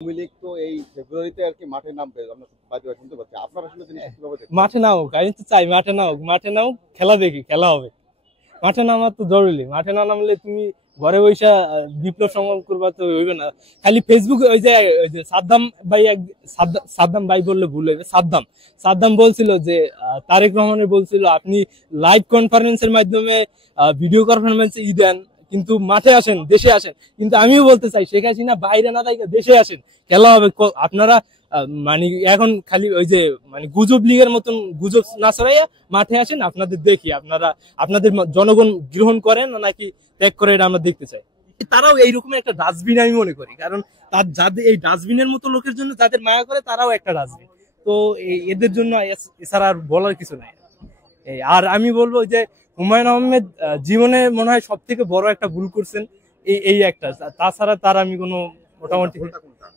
আওয়ামী লীগ তো এই ফেব্রুয়ারিতে আর কি মাঠে নামবে, আমরা বাদী শুনতে পাচ্ছি। আপনারা আসলে জিনিসটা কিভাবে দেখেন? মাঠে নাও, আমি তো চাই মাঠে নাও, খেলা দেখি, খেলা হবে। মাঠে নামা তো জরুরি, মাঠে না নামলে তুমি ঘরে বৈশা বিপ্লব সংগ্রাম করবা তো হইবে না। খালি ফেসবুকে ওই যে সাদ্দাম ভাই বললে ভুল হইবে, সাদ্দাম বলছিল যে তারেক রহমানের বলছিল আপনি লাইভ কনফারেন্সের মাধ্যমে ভিডিও কনফারেন্সে দেন, কিন্তু মাঠে আসেন, দেশে আসেন। কিন্তু আমিও বলতে চাই শেখ হাসিনা বাইরে না থাকে দেশে আসেন, খেলা হবে। আপনারা মানে এখন খালি ওই যে মানে গুজব লীগের মতন গুজব না ছড়াইয়া মাঠে আসেন, আপনাদের দেখি আপনাদের জনগণ গ্রহণ করেন নাকি ত্যাগ করে, এটা আমরা দেখতে চাই। তারাও এইরকম একটা ডাস্টবিন আমি মনে করি, কারণ তার যাদের এই ডাস্টবিনের মতো লোকের জন্য যাদের মায়া করে তারাও একটা ডাস্টবিন। তো এদের জন্য এছাড়া আর বলার কিছু নাই। আর আমি বলবো যে হুমায়ুন আহমেদ জীবনে মনে হয় সব থেকে বড় একটা ভুল করছেন, এই একটা। তাছাড়া তার আমি কোনো মোটামুটি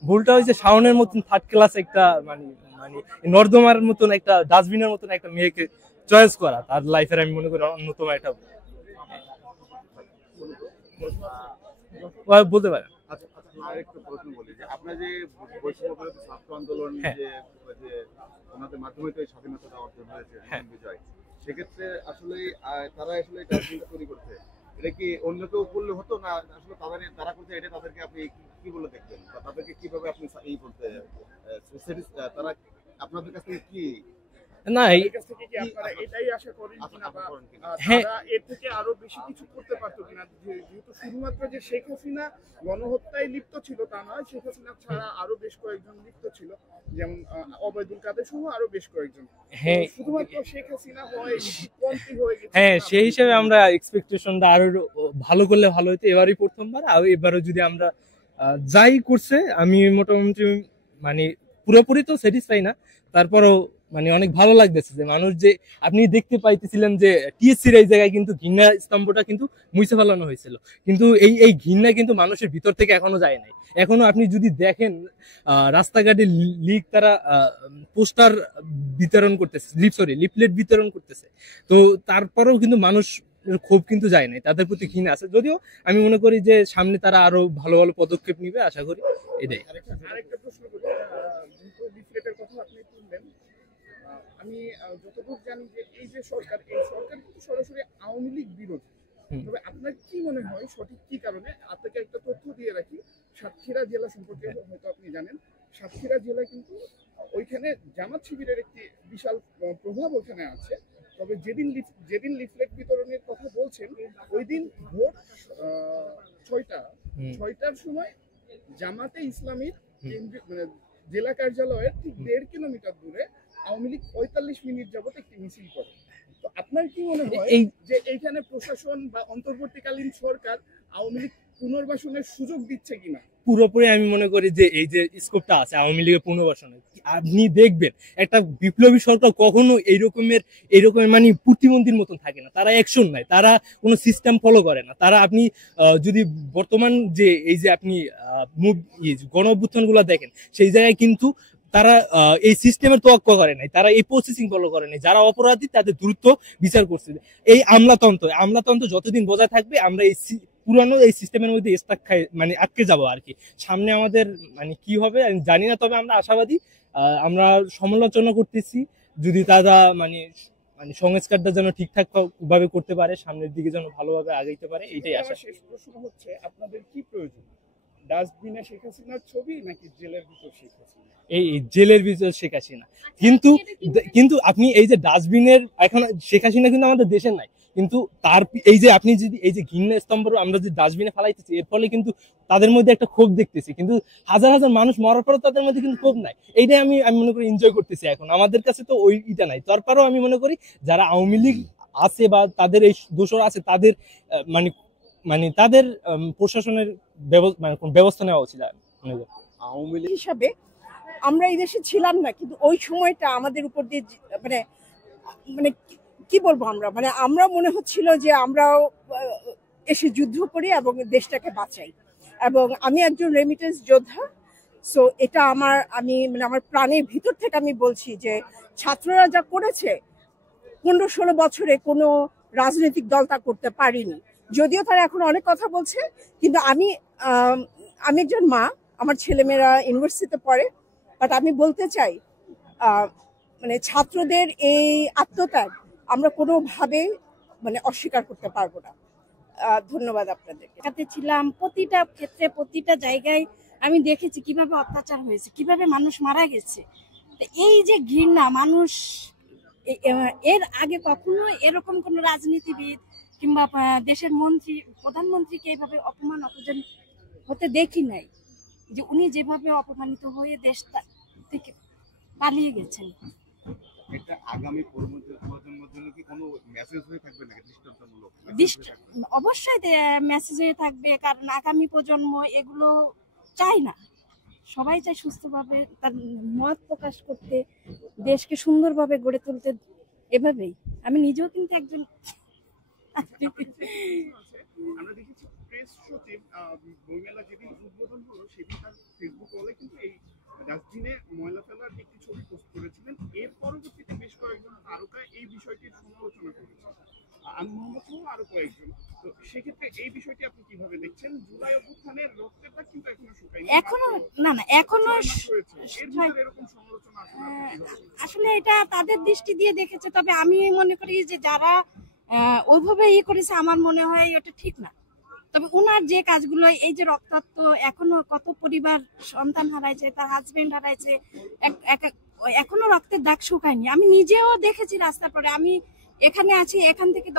ভুলটা হয়েছে শাওনের মতন থার্ড ক্লাস একটা মানে মানে নর্দমার মতন একটা ডাস্টবিনের মতন একটা মেয়েকে চয়েস করা তার লাইফের, আমি মনে করি অন্যতম একটা বলতে পারেন। আচ্ছা, আরেকটা প্রশ্ন বলি যে আপনার যে বৈষম্যবিরোধী ছাত্র আন্দোলন যে ওনাদের মাধ্যমে তো স্বাধীনতা অর্জন হয়েছে, বিজয়, সেক্ষেত্রে আসলে তারা আসলে ডাস্টবিন তৈরি করছে, এটা কি অন্য কেউ করলে হতো না? আসলে তারা করছে, এটা তাদেরকে আপনি কি বলে দেখবেন, বা তাদেরকে কিভাবে আপনি এই করতে তারা আপনাদের কাছ থেকে কি না এটাই আশা করেন কিনা, বা তারা এর থেকে আরো বেশি কিছু করতে পারতো কিনা? যেহেতু শুধুমাত্র যে শেখ হাসিনা গণহত্যায় লিপ্ত ছিল তা নয়, শেখ হাসিনা ছাড়া আরো বেশ কয়েকজন লিপ্ত ছিল, যেমন অবৈদুল কাদের সহ আরো বেশ কয়েকজন। শুধুমাত্র শেখ হাসিনা হয়ে গেছে। সেই হিসেবে আমরা এক্সপেকটেশনটা আরো ভালো করলে ভালো হতো। এবারই প্রথমবার, আর এবারও যদি আমরা যাই করছে, আমি মোটামুটি মানে পুরোপুরি তো স্যাটিসফাই না, তারপরও মানে অনেক ভালো লাগতেছে যে মানুষ, যে আপনি দেখতে পাইতেছিলেন যে টিএসসির এই জায়গায় কিন্তু ঘৃণা স্তম্ভটা কিন্তু মুছে ফেলানো হয়েছিল, কিন্তু এই ঘৃণা কিন্তু মানুষের ভিতর থেকে এখনো যায় নাই। এখনো আপনি যদি দেখেন রাস্তাঘাটে লীগ তারা পোস্টার বিতরণ করতেছে, লিফলেট বিতরণ করতেছে, তো তারপরেও কিন্তু মানুষ ক্ষোভ কিন্তু যায় নাই, তাদের প্রতি ঘৃণা আছে। যদিও আমি মনে করি যে সামনে তারা আরো ভালো ভালো পদক্ষেপ নিবে, আশা করি। এটাই। আরেকটা প্রশ্ন করি, যেহেতু লিফলেটের কথা আপনি তুললেন, আমি যতদূর জানি যে এই সরকার কিন্তু সরাসরি আওয়ামী লীগ বিরোধী। তবে আপনার কি মনে হয় সঠিক কি কারণে? আপনাকে একটা তথ্য দিয়ে রাখি, সাতক্ষীরা জেলা সম্পর্কে হয়তো আপনি জানেন। সাতক্ষীরা জেলা কিন্তু ওইখানে জামাত শিবিরের একটি বিশাল প্রভাব ওখানে আছে। তবে যেদিন লিফলেট বিতরণের কথা বলছেন, ওই দিন ভোর 6টার সময় জামাতে ইসলামীর মানে জেলা কার্যালয়ের ঠিক 1.5 কিলোমিটার দূরে আওয়ামী লীগ 45 মিনিট যাবত একটি মিছিল করে। তো আপনার কি মনে হয় যে এইখানে প্রশাসন বা অন্তর্বর্তীকালীন সরকার আওয়ামী লীগ পুনর্বাসনের সুযোগ দিচ্ছে কিনা? পুরোপুরি আমি মনে করি যে এই যে স্কোপটা আছে আওয়ামী লীগের পুনর্বাসনের, আপনি দেখবেন একটা বিপ্লবী সরকার কখনো এইরকমের মানে প্রতিবন্ধীর মতন থাকে না, তারা অ্যাকশন নেয়, তারা কোনো সিস্টেম ফলো করে না। তারা আপনি যদি বর্তমান যে এই যে আপনি গণ অভ্যুত্থান গুলা দেখেন, সেই জায়গায় কিন্তু তারা এই সিস্টেমের তোয়াক্কা করে নাই, তারা এই প্রসেসিং ফলো করে নাই। যারা অপরাধী তাদের দ্রুত বিচার করছে। এই আমলাতন্ত্র যতদিন বজায় থাকবে, আমরা এই পুরানো এই সিস্টেমের মধ্যে মানে আটকে যাবো আর কি। সামনে আমাদের মানে কি হবে আমি জানি না, তবে আমরা আশাবাদী। আমরা সমালোচনা করতেছি, যদি তারা মানে সংস্কারটা যেন ঠিকঠাক ভাবে করতে পারে, সামনের দিকে যেন ভালোভাবে আগাইতে পারে, এইটাই আশা। শেষ প্রশ্ন হচ্ছে, আপনাদের কি প্রয়োজন? ডাস্টবিনে শেখ হাসিনার ছবি নাকি জেলের ভিতর শেখ হাসিনা? এই জেলের ভিতর শেখ হাসিনা। কিন্তু আপনি এই যে ডাস্টবিনের, এখন শেখ হাসিনা কিন্তু আমাদের দেশের নাই, কিন্তু তার এই যে আপনি যদি এই যে ঘৃণা স্তম্ভ আমরা যদি ডাস্টবিনে ফেলাইতেছি, এর ফলে কিন্তু তাদের মধ্যে একটা ক্ষোভ দেখতেছি, কিন্তু হাজার হাজার মানুষ মরার পরেও তাদের মধ্যে কিন্তু ক্ষোভ নাই। এইটাই আমি মনে করি এনজয় করতেছি এখন। আমাদের কাছে তো ওইটা নাই। তারপরেও আমি মনে করি যারা আওয়ামী লীগ আছে বা তাদের এই দোষর আছে, তাদের মানে তাদের প্রশাসনের ব্যবস্থা নেওয়া উচিত। আওয়ামী লীগ হিসাবে আমরা এই দেশে ছিলাম না, কিন্তু ওই সময়টা আমাদের উপর দিয়ে মানে মানে কি বলবো, আমরা মনে হচ্ছিল যে আমরাও এসে যুদ্ধ করি এবং দেশটাকে বাঁচাই। এবং আমি একজন রেমিটেন্স যোদ্ধা, সো এটা আমার প্রাণের ভিতর থেকে আমি বলছি যে ছাত্ররা যা করেছে 15-16 বছরে কোনো রাজনৈতিক দল তা করতে পারেনি। যদিও তারা এখন অনেক কথা বলছে, কিন্তু আমি একজন মা, আমার ছেলেমেয়েরা ইউনিভার্সিটিতে পড়ে। বাট আমি বলতে চাই মানে ছাত্রদের এই আত্মত্যাগ আমরা কোনোভাবে মানে অস্বীকার করতে পারবো না। ধন্যবাদ আপনাদেরকে। এলাকাতে ছিলাম, প্রতিটা ক্ষেত্রে প্রতিটা জায়গায় আমি দেখেছি কিভাবে অত্যাচার হয়েছে, কিভাবে মানুষ মারা গেছে। তো এই যে ঘৃণা মানুষ, এর আগে কখনো এরকম কোন রাজনীতিবিদ কিংবা দেশের মন্ত্রী প্রধানমন্ত্রীকে এইভাবে অপমান অপমান হতে দেখি নাই, যে উনি যেভাবে অপমানিত হয়ে দেশ থেকে পালিয়ে গেছেন। এটা আগামী প্রজন্মের জন্য কি কোনো মেসেজ হয়ে থাকবে নাকি দৃষ্টান্তমূলক? অবশ্যই মেসেজ হয়ে থাকবে, কারণ আগামী প্রজন্ম এগুলো চায় না। সবাই চায় সুস্থভাবে তার মত প্রকাশ করতে, দেশকে সুন্দরভাবে গড়ে তুলতে। এভাবেই আমি নিজেও কিন্তু একজন আমরা দেখেছি প্রেস সচিব বইমেলা যেদিন উদ্বোধন হলো সেদিন তার ফেসবুক ওয়ালে কিন্তু এই ডাস্টবিনে ময়লা ফেলার একটি ছবি পোস্ট করেছিলেন। এর পরবর্তীতে বেশ কয়েকজন তারকা এই বিষয়টির সমালোচনা করেছেন, আমি মোহাম্মদ সহ আরো কয়েকজন। তো সেক্ষেত্রে এই বিষয়টি আপনি কিভাবে দেখছেন? জুলাই অভ্যুত্থানের রক্তের দাগ কিন্তু এখনো শুকায়নি, এখনো না এখনো এরকম সমালোচনা আসলে এটা তাদের দৃষ্টি দিয়ে দেখেছে। তবে আমি মনে করি যে যারা ওইভাবে করেছে, আমার মনে হয় এটা ঠিক না। তবে ওনার যে কাজগুলো, এই যে রক্তাক্ত, এখনো কত পরিবার সন্তান হারাইছে, তার হাজবেন্ড হারাইছে, এখনো রক্তের দাগ শুকায়নি। আমি নিজেও দেখেছি রাস্তার পরে, আমি এখানে আছি, এখান থেকে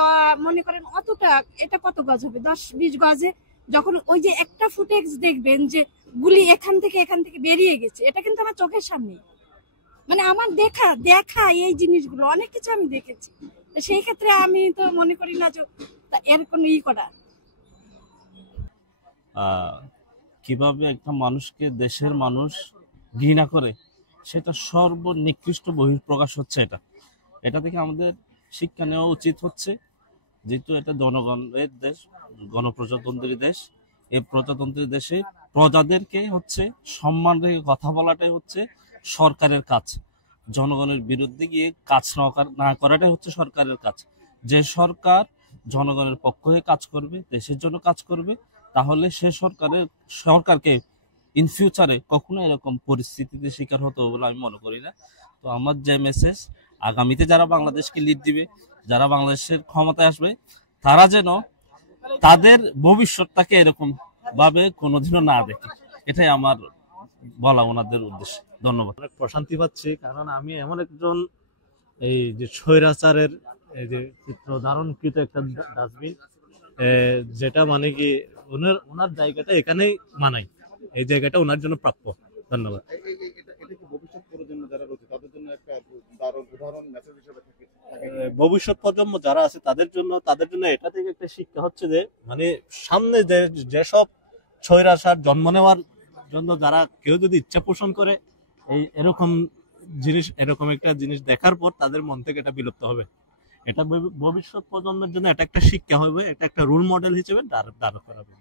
মনে করেন অতটা, এটা কত গজ হবে, 10-20 গজে, যখন ওই যে একটা ফুটেজ দেখবেন যে গুলি এখান থেকে বেরিয়ে গেছে, এটা কিন্তু আমার চোখের সামনে। মানে আমার দেখা এই জিনিসগুলো অনেক কিছু আমি দেখেছি। সেই ক্ষেত্রে আমি তো মনে করি না যে এর কোনো করা। কিভাবে একটা মানুষকে দেশের মানুষ ঘৃণা করে, সেটা সর্বনিকৃষ্ট বহিঃপ্রকাশ হচ্ছে। এটা থেকে আমাদের শিক্ষা নেওয়া উচিত হচ্ছে, যেহেতু এটা জনগণের দেশ, গণপ্রজাতন্ত্রী দেশ। এই প্রজাতন্ত্রী দেশে প্রজাদেরকে হচ্ছে সম্মান রেখে কথা বলাটাই হচ্ছে সরকারের কাজ। জনগণের বিরুদ্ধে গিয়ে কাজ না করাটাই হচ্ছে সরকারের কাজ। যে সরকার জনগণের পক্ষ হয়ে কাজ করবে, দেশের জন্য কাজ করবে, তাহলে সে সরকারকে ইন ফিউচারে কখনো এরকম পরিস্থিতিতে শিকার হতে হবে বলে আমি মনে করি না। তো আমার যে মেসেজ, আগামীতে যারা বাংলাদেশকে লিড দিবে, যারা বাংলাদেশের ক্ষমতায় আসবে, তারা যেন তাদের ভবিষ্যৎটাকে এরকম ভাবে কোনোদিনও না দেখে, এটাই আমার বলা ওনাদের উদ্দেশ্য। ধন্যবাদ। অনেক প্রশান্তি পাচ্ছি, কারণ আমি এমন একজন এই যে স্বৈরাচারের এই যে চিত্র ধারণকৃত একটা ডাস্টবিন, যেটা মানে কি ওনার জায়গাটা এখানেই মানাই, এই জায়গাটা ওনার জন্য প্রাপ্য। ধন্যবাদ। এটা কি ভবিষ্যৎ প্রজন্ম যারা রয়েছে তাদের জন্য একটা উদাহরণ মেসেজ হিসেবে থাকে? ভবিষ্যৎ প্রজন্ম যারা আছে তাদের জন্য এটা থেকে একটা শিক্ষা হচ্ছে যে মানে সামনে যেসব স্বৈরাচার জন্ম নেওয়ার জন্য যারা কেউ যদি ইচ্ছা পোষণ করে, এরকম একটা জিনিস দেখার পর তাদের মন থেকে এটা বিলুপ্ত হবে। এটা ভবিষ্যৎ প্রজন্মের জন্য এটা একটা শিক্ষা হবে, এটা একটা রোল মডেল হিসেবে দাঁড় করাবে।